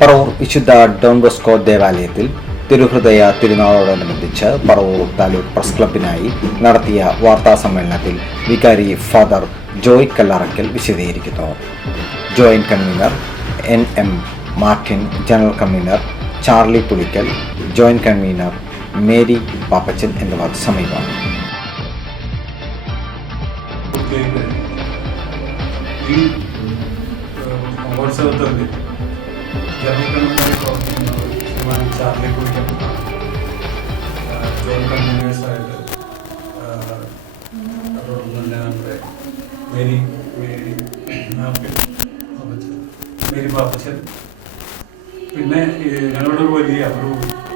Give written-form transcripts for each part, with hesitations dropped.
പറവൂർ വിശുദ്ധ Don Bosco ദേവാലയത്തിൽ തിരുഹൃദയ തിരുനാളോടനുബന്ധിച്ച് പറവൂർ താലൂക്ക് പ്രസ് ക്ലബിനായി നടത്തിയ വാർത്താസമ്മേളനത്തിൽ വികാരി ഫാദർ ജോയ് കല്ലറയ്ക്കൽ വിശദീകരിക്കുന്നു. Joint convener NM Martin, general convener Charlie Pulickal, joint convener Mary Pappachan എന്നിവർ സമീപം. General convener Shriman Charlie Pulickal, joint കൺവീനേഴ്സായിട്ട് അതോടൊപ്പം തന്നെ നമ്മുടെ മേരി പാപ്പച്ചൻ, പിന്നെ ഞങ്ങളുടെ ഒരു വലിയ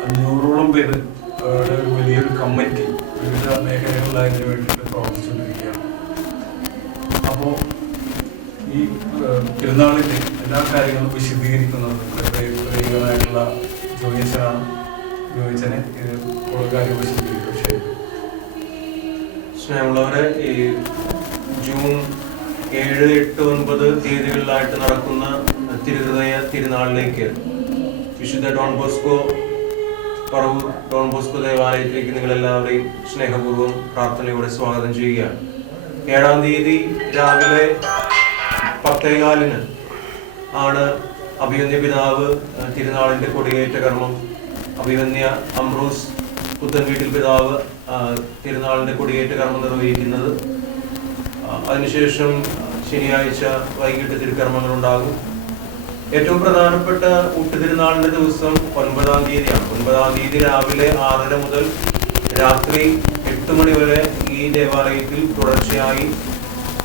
500ഓളം പേര് ഒരു വലിയൊരു കമ്മിറ്റി വിവിധ മേഖലകളിലായതിനു വേണ്ടിയിട്ട് പ്രവർത്തിച്ചുകൊണ്ടിരിക്കുകയാണ്. അപ്പോൾ ഈ തിരുനാളിൻ്റെ എല്ലാ കാര്യങ്ങളും വിശദീകരിക്കുന്നത് പ്രിയങ്കരനായിട്ടുള്ള ജോയിച്ചനാണ്. ജോയിച്ചനെ ഇത് കൂടുതൽ കാര്യം വിശദീകരിക്കും. ശരി. സ്നേഹമുള്ളവരെ, ഈ ജൂൺ 7, 8, 9 തീയതികളിലായിട്ട് നടക്കുന്ന തിരുഹൃദയ തിരുനാളിലേക്ക് വിശുദ്ധ Don Bosco Paravur Don Bosco ദേവാലയത്തിലേക്ക് നിങ്ങളെല്ലാവരെയും സ്നേഹപൂർവ്വം പ്രാർത്ഥനയോടെ സ്വാഗതം ചെയ്യുകയാണ്. 7-ാം തീയതി രാവിലെ 10:15 ആണ് അഭിവന്യ പിതാവ് തിരുനാളിൻ്റെ കൊടിയേറ്റ കർമ്മം, അഭിവന്യ അംബ്രോസ് പുത്തൻവീട്ടിൽ പിതാവ് തിരുനാളിൻ്റെ കൊടിയേറ്റ കർമ്മം നിർവഹിക്കുന്നത്. അതിനുശേഷം ശനിയാഴ്ച വൈകിട്ട് തിരുക്കർമ്മങ്ങളുണ്ടാകും. ഏറ്റവും പ്രധാനപ്പെട്ട ഊട്ടുതിരുനാളിൻ്റെ ദിവസം 9-ാം തീയതിയാണ്. 9-ാം തീയതി രാവിലെ 6:30 മുതൽ രാത്രി 8 മണി വരെ ഈ ദേവാലയത്തിൽ തുടർച്ചയായി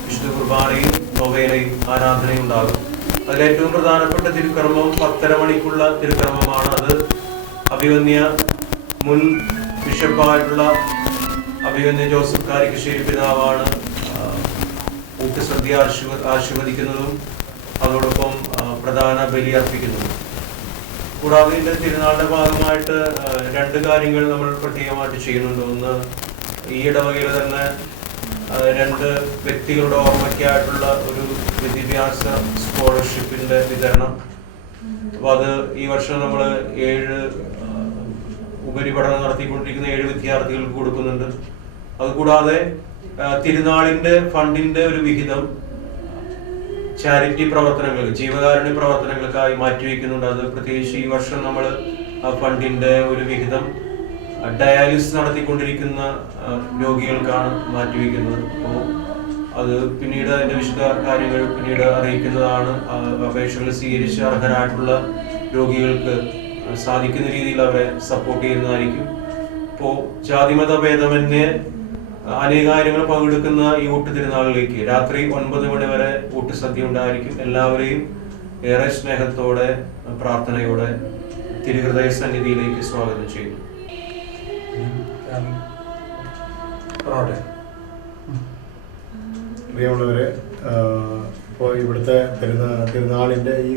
വിശുദ്ധ കുർബാനയും നൊവേനയും ആരാധനയും ഉണ്ടാകും. അതിലേറ്റവും പ്രധാനപ്പെട്ട തിരുക്കർമ്മം 10:30 മണിക്കുള്ള തിരുക്കർമ്മമാണ്. അത് അഭിവന്യ മുൻ ബിഷപ്പായിട്ടുള്ള അഭിവന്യ ജോസഫ് കാരിക്കശ്ശേരി പിതാവാണ് ഊട്ടുസദ്യ ആശീർവദിക്കുന്നതും അതോടൊപ്പം പ്രധാന ബലി അർപ്പിക്കുന്നതും. കൂടാതെ ഇതിൻ്റെ തിരുനാളിൻ്റെ ഭാഗമായിട്ട് 2 കാര്യങ്ങൾ നമ്മൾ പ്രത്യേകമായിട്ട് ചെയ്യുന്നുണ്ട്. ഒന്ന്, ഈ ഇടവകയിൽ തന്നെ 2 വ്യക്തികളുടെ ഓർമ്മയ്ക്കായിട്ടുള്ള ഒരു വിദ്യാഭ്യാസ സ്കോളർഷിപ്പിൻ്റെ വിതരണം. അപ്പോൾ അത് ഈ വർഷം നമ്മൾ 7 ഉപരിപഠനം നടത്തിക്കൊണ്ടിരിക്കുന്ന 7 വിദ്യാർത്ഥികൾക്ക് കൊടുക്കുന്നുണ്ട്. അതുകൂടാതെ തിരുനാളിൻ്റെ ഫണ്ടിൻ്റെ ഒരു വിഹിതം ചാരിറ്റി പ്രവർത്തനങ്ങൾ, ജീവകാരുണ്യ പ്രവർത്തനങ്ങൾക്കായി മാറ്റിവെക്കുന്നുണ്ട്. അത് പ്രത്യേകിച്ച് ഈ വർഷം നമ്മൾ ആ ഫണ്ടിൻ്റെ ഒരു വിഹിതം ഡയാലിസിസ് നടത്തിക്കൊണ്ടിരിക്കുന്ന രോഗികൾക്കാണ് മാറ്റിവെക്കുന്നത്. അപ്പോൾ അത് പിന്നീട് അതിൻ്റെ വിശദ കാര്യങ്ങൾ പിന്നീട് അറിയിക്കുന്നതാണ്. അപേക്ഷകൾ സ്വീകരിച്ച് അർഹരായിട്ടുള്ള രോഗികൾക്ക് സാധിക്കുന്ന രീതിയിൽ അവരെ സപ്പോർട്ട് ചെയ്യുന്നതായിരിക്കും. ഇപ്പോൾ ജാതിമത ഭേദമന്യേ അനേകാര്യങ്ങൾ പങ്കെടുക്കുന്ന ഈ ഊട്ടുതിരുനാളിലേക്ക് രാത്രി 9 മണി വരെ ഊട്ടുസദ്യ ഉണ്ടായിരിക്കും. എല്ലാവരെയും ഏറെ സ്നേഹത്തോടെ പ്രാർത്ഥനയോടെ തിരുഹൃദയ സന്നിധിയിലേക്ക് സ്വാഗതം ചെയ്യുന്നു. പ്രിയമുള്ളവരെ, ഇപ്പോൾ ഇവിടുത്തെ തിരുനാളിൻ്റെ ഈ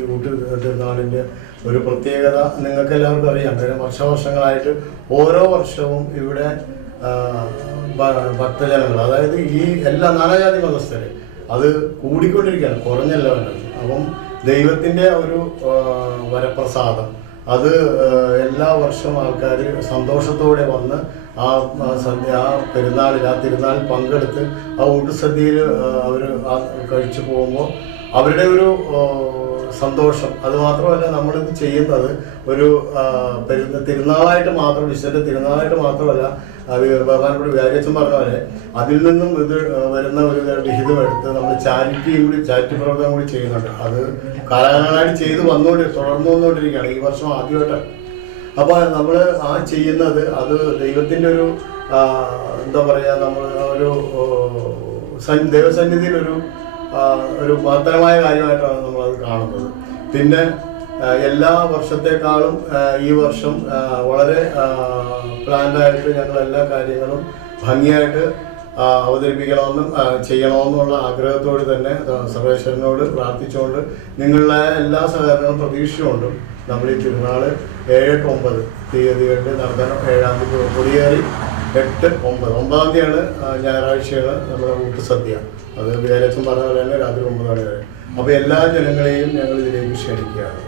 തിരുനാളിൻ്റെ ഒരു പ്രത്യേകത നിങ്ങൾക്ക് എല്ലാവർക്കും അറിയാം. കാരണം വർഷങ്ങളായിട്ട് ഓരോ വർഷവും ഇവിടെ ഭക്തജനങ്ങൾ, അതായത് ഈ എല്ലാ നാനാജാതി മതസ്ഥർ, അത് കൂടിക്കൊണ്ടിരിക്കുകയാണ്, കുറഞ്ഞല്ല വേണ്ടത്. അപ്പം ദൈവത്തിൻ്റെ ഒരു വരപ്രസാദം അത് എല്ലാ വർഷവും ആൾക്കാർ സന്തോഷത്തോടെ വന്ന് ആ തിരുനാളിൽ പങ്കെടുത്ത് ആ ഊട്ടുസദ്യയിൽ അവർ കഴിച്ചു പോകുമ്പോൾ അവരുടെ ഒരു സന്തോഷം, അതുമാത്രമല്ല നമ്മളിത് ചെയ്യുന്നത് ഒരു തിരുനാളായിട്ട് മാത്രം, വിശുദ്ധ തിരുനാളായിട്ട് മാത്രമല്ല, ബഹുമാനപ്പെട്ട വികാരിയച്ഛൻ പറഞ്ഞ പോലെ അതിൽ നിന്നും ഇത് വരുന്ന ഒരു വിഹിതം എടുത്ത് നമ്മൾ ചാരിറ്റി പ്രവർത്തനം കൂടി ചെയ്യുന്നുണ്ട്. അത് കാലകാലമായിട്ട് ചെയ്ത് തുടർന്നു വന്നുകൊണ്ടിരിക്കുകയാണ്. ഈ വർഷം ആദ്യമായിട്ടാണ്. അപ്പോൾ നമ്മൾ ആ ചെയ്യുന്നത് അത് ദൈവത്തിൻ്റെ ഒരു എന്താ പറയുക, നമ്മൾ ഒരു ദൈവസന്നിധിയിൽ ഒരു മഹത്തരമായ കാര്യമായിട്ടാണ് നമ്മളത് കാണുന്നത്. പിന്നെ എല്ലാ വർഷത്തെക്കാളും ഈ വർഷം വളരെ പ്ലാൻഡായിട്ട് ഞങ്ങൾ എല്ലാ കാര്യങ്ങളും ഭംഗിയായിട്ട് അവതരിപ്പിക്കണമെന്നും ചെയ്യണമെന്നുള്ള ആഗ്രഹത്തോട് തന്നെ സർവേശ്വരനോട് പ്രാർത്ഥിച്ചുകൊണ്ട് നിങ്ങളുടെ എല്ലാ സഹകരണങ്ങളും പ്രതീക്ഷിച്ചുകൊണ്ടും നമ്മൾ ഈ തിരുനാൾ 7-9 തീയതികളിൽ നടത്താൻ 7-ാം തീയതി കൊടിയേറി 8-9 തീയതിയാണ് ഞായറാഴ്ചയാണ് നമ്മുടെ ഊട്ടുസദ്യ. അത് വികാരിയച്ഛൻ പറഞ്ഞ പോലെ തന്നെ രാത്രി 9 മണി വരെ. അപ്പോൾ എല്ലാ ജനങ്ങളെയും ഞങ്ങൾ ഇതിലേക്ക് ക്ഷണിക്കുകയാണ്.